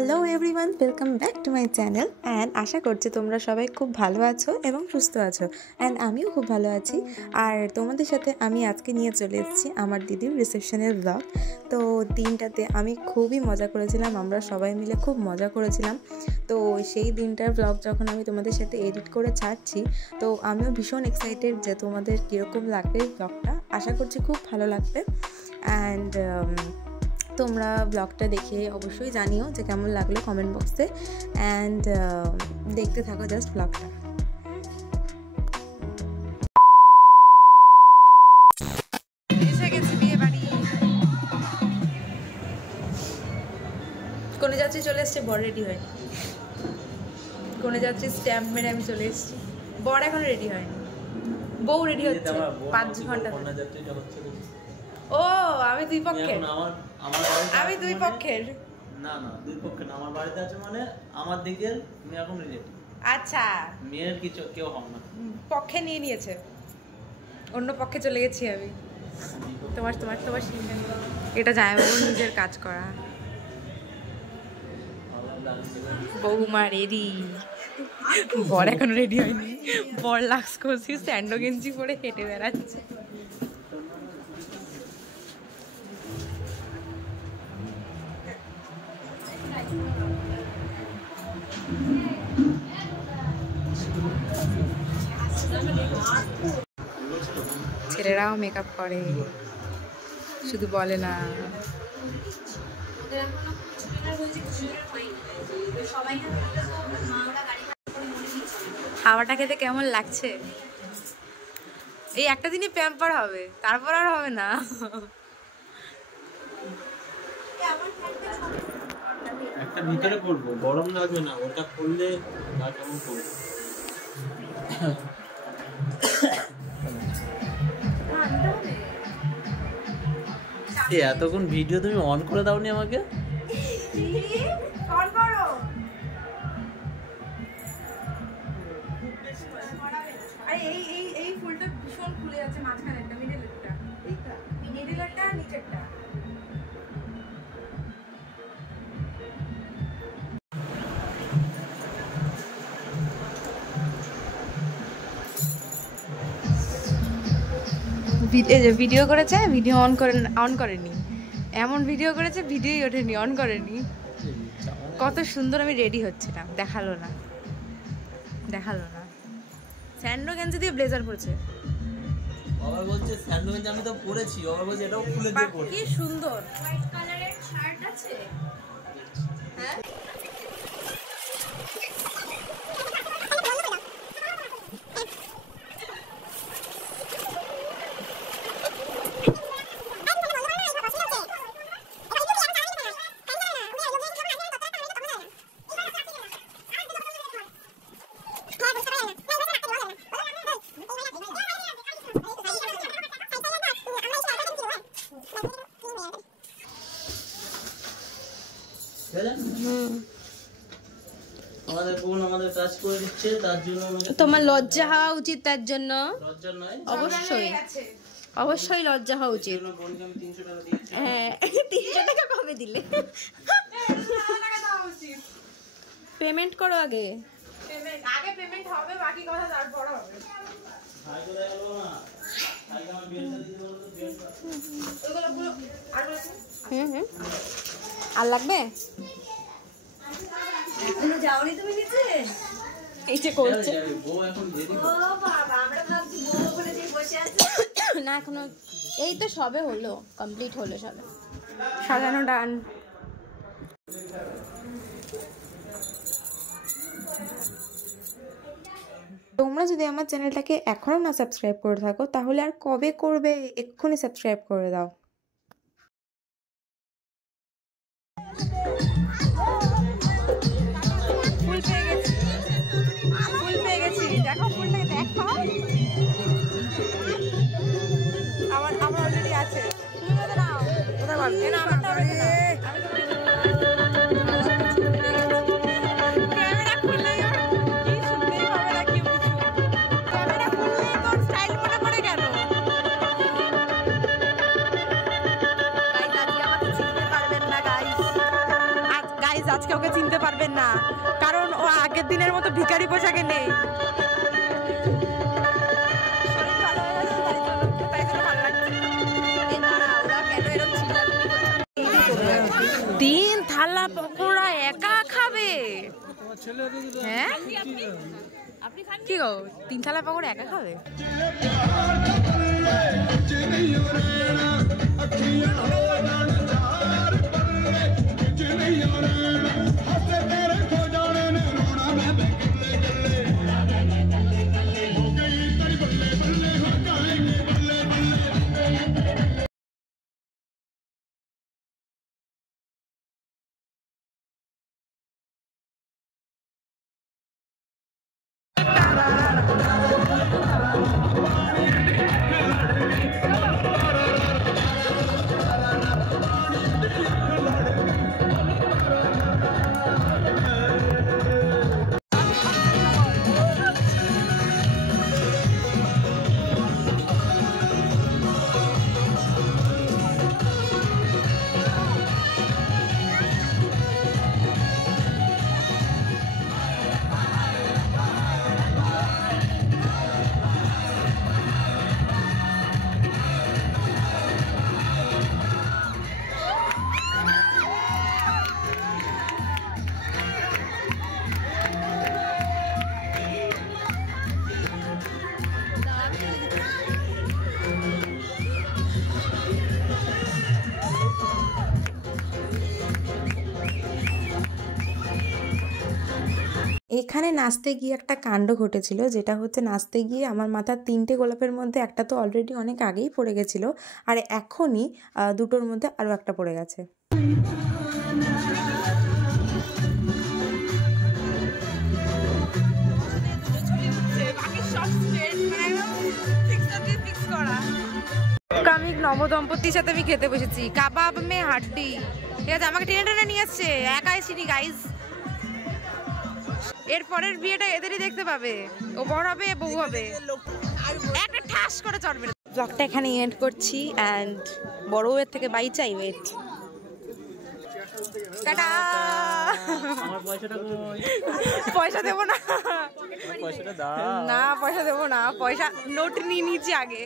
Hello everyone, welcome back to my channel. And আশা করছি তোমরা সবাই খুব ভালো আছো এবং সুস্থ আছো। অ্যান্ড আমিও খুব ভালো আছি। আর তোমাদের সাথে আমি আজকে নিয়ে চলে এসেছি আমার দিদির রিসেপশনের ব্লগ। তো দিনটাতে আমি খুবই মজা করেছিলাম, আমরা সবাই মিলে খুব মজা করেছিলাম। তো সেই দিনটার ব্লগ যখন আমি তোমাদের সাথে এডিট করে ছাড়ছি, তো আমিও ভীষণ এক্সাইটেড যে তোমাদের কীরকম লাগবে ব্লগটা। আশা করছি খুব ভালো লাগবে। অ্যান্ড তোমরা ব্লগটা দেখে অবশ্যই জানিও যে কেমন লাগলো কমেন্ট বক্সে। অ্যান্ড দেখতে থাকো জাস্ট ব্লগটা। কোনে যাত্রী চলে এসছে, বর রেডি হয়নি। কোনে যাত্রী স্ট্যাম্প মেরে আমি চলে এসেছি, বর এখন রেডি হয়নি, বউ রেডি হচ্ছে 5 ঘন্টা। ও আমি দুই পক্ষের, আমি দুই পক্ষের না না দুই পক্ষের না, আমার বাড়িতে আছে মানে আমার দিকের মেয়ে এখন রিলেটিভ। আচ্ছা, মেয়ের কিছু কেউ হবে না, পক্ষে নিয়ে নিয়েছে, অন্য পক্ষে চলে গেছি আমি। তোমার তোমার তোমার এটা যায় বাবুর নিজের কাজ করা। বৌমা রেডি, বর এখন রেডি হয়নি, বর লাক্স করছি স্যান্ডো গেঞ্জি পরে হেঁটে বেড়াচ্ছে। ছেলেরাও মেকআপ করে, শুধু বলে না। হাওয়াটা খেতে কেমন লাগছে? এই একটা দিনই প্যাম্পার হবে, তারপর আর হবে না। একটা ভিতরে পড়বো, গরম লাগবে না, ওটা পড়লে আর কেমন করবো। এতক্ষণ ভিডিও তুমি অন করে দাওনি আমাকে? এই ফুলটা ভীষণ ফুলে যাচ্ছে মাঝখানে, একটা মিডলেরটা, এইটা মিডলেরটা নিচেরটা। ভিডিও করেছে, ভিডিও অন করেনি, এমন ভিডিও করেছে ভিডিওই ওঠেনি, অন করেনি। কত সুন্দর আমি রেডি হচ্ছিলাম, দেখালো না। স্যান্ডো গেঞ্জি দিয়ে ব্লেজার পরেছে, বাবা বলছে স্যান্ডো গেঞ্জি আমি তো পরেছি, বাবা বলছে এটাও খুলে দিয়ে পরে। কি সুন্দর হোয়াইট কালারের শার্ট আছে। হ্যাঁ আমাদের বোন আমাদের কাজ করে দিচ্ছে, তার জন্য তোমার লজ্জা হওয়া উচিত। তার জন্য লজ্জা নয়, অবশ্যই লজ্জা হওয়া উচিত। বোনকে আমি 300 টাকা দিয়েছি। হ্যাঁ 300 টাকা কবে দিলে? পেমেন্ট করো আগে, পেমেন্ট হবে, বাকি কথা তারপর হবে। হাই করে গেলো না, হাই আমার বিলটা দিতে বলো তো, বিল ওগুলো আর লাগবে? এখনো যাওনি তুমি নিচে? এই যে করছে বউ এখন দেরি। ও বাবা, আমরা ভাবছি বউ ওখানে যে বসে আছে। না এখনো, এই তো সবে হলো, কমপ্লিট হলো সবে, সাজানো ডান। তোমরা যদি আমার চ্যানেলটাকে এখনো না সাবস্ক্রাইব করে থাকো তাহলে আর কবে করবে? এক্ষুনি সাবস্ক্রাইব করে দাও। ফুল পেয়ে গেছি, দেখো ফুলটাকে দেখো, আমার অলরেডি আছে। তুমি কোথায় নাও, কোথায় পারবে না, আমারটা হবে না। ক্যামেরা খুললে কি শুনতেই হবে না, কি কিছু ক্যামেরা খুললে তোর স্টাইল মনে পড়ে গেল। আজকে ওকে চিনতে পারবেন না, কারণ ও আগের দিনের মতো ভিখারি পোশাকে নেই। তিন থালা পকোড়া একা খাবে? হ্যাঁ কি গো, 3 থালা পকোড়া একা খাবে? এখানে নাচতে গিয়ে একটা কাণ্ড ঘটেছিল, যেটা হচ্ছে নাচতে গিয়ে আমার মাথার 3টে গোলাপের মধ্যে একটা তো অলরেডি অনেক আগেই পড়ে গেছিল, আর এখনই 2টোর মধ্যে আরও একটা পড়ে গেছে। আমি নবদম্পতির সাথে আমি খেতে বসেছি, কাবাব মে হাড্ডি। ঠিক আছে, আমাকে টেনে টেনে নিয়ে আসছে, একা আসিনি গাইজ। এরপরের বিয়েটা এদেরই দেখতে পাবে, ও বড় হবে বউ হবে, একটা ঠাস করে চড়বে। ব্লগটা এখানে এন্ড করছি, অ্যান্ড বড় বউয়ের থেকে বাই চাই ওয়েট। টাটা। আমার পয়সাটা কই? পয়সা দেবো না, পয়সাটা দাও না পয়সা দেবো না, পয়সা নোট নিয়ে নিয়েছি আগে।